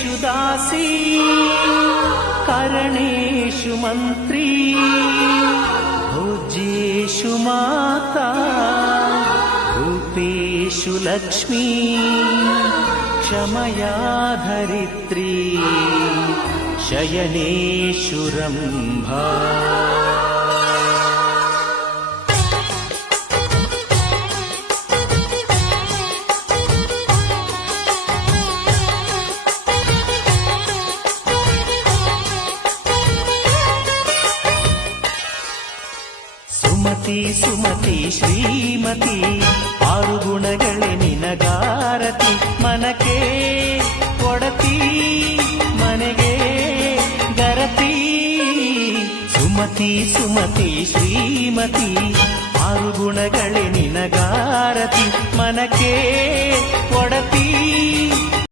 कर्मेषु दासी करणेषु मन्त्री भोज्येषु माता रूपेषु लक्ष्मी क्षमया धरित्री शयनेषु रम्भा। ಸುಮತಿ ಸುಮತಿ ಶ್ರೀಮತಿ ಆರು ಗುಣಗಳೇ ನಿನಗಾರತಿ ಮನಕ್ಕೆ ಕೊಡತಿ ಮನೆಗೆ ಗರತಿ ಸುಮತಿ ಸುಮತಿ ಶ್ರೀಮತಿ ಆರು ಗುಣಗಳೇ ನಿನಗಾರತಿ ಮನಕ್ಕೆ ಕೊಡತಿ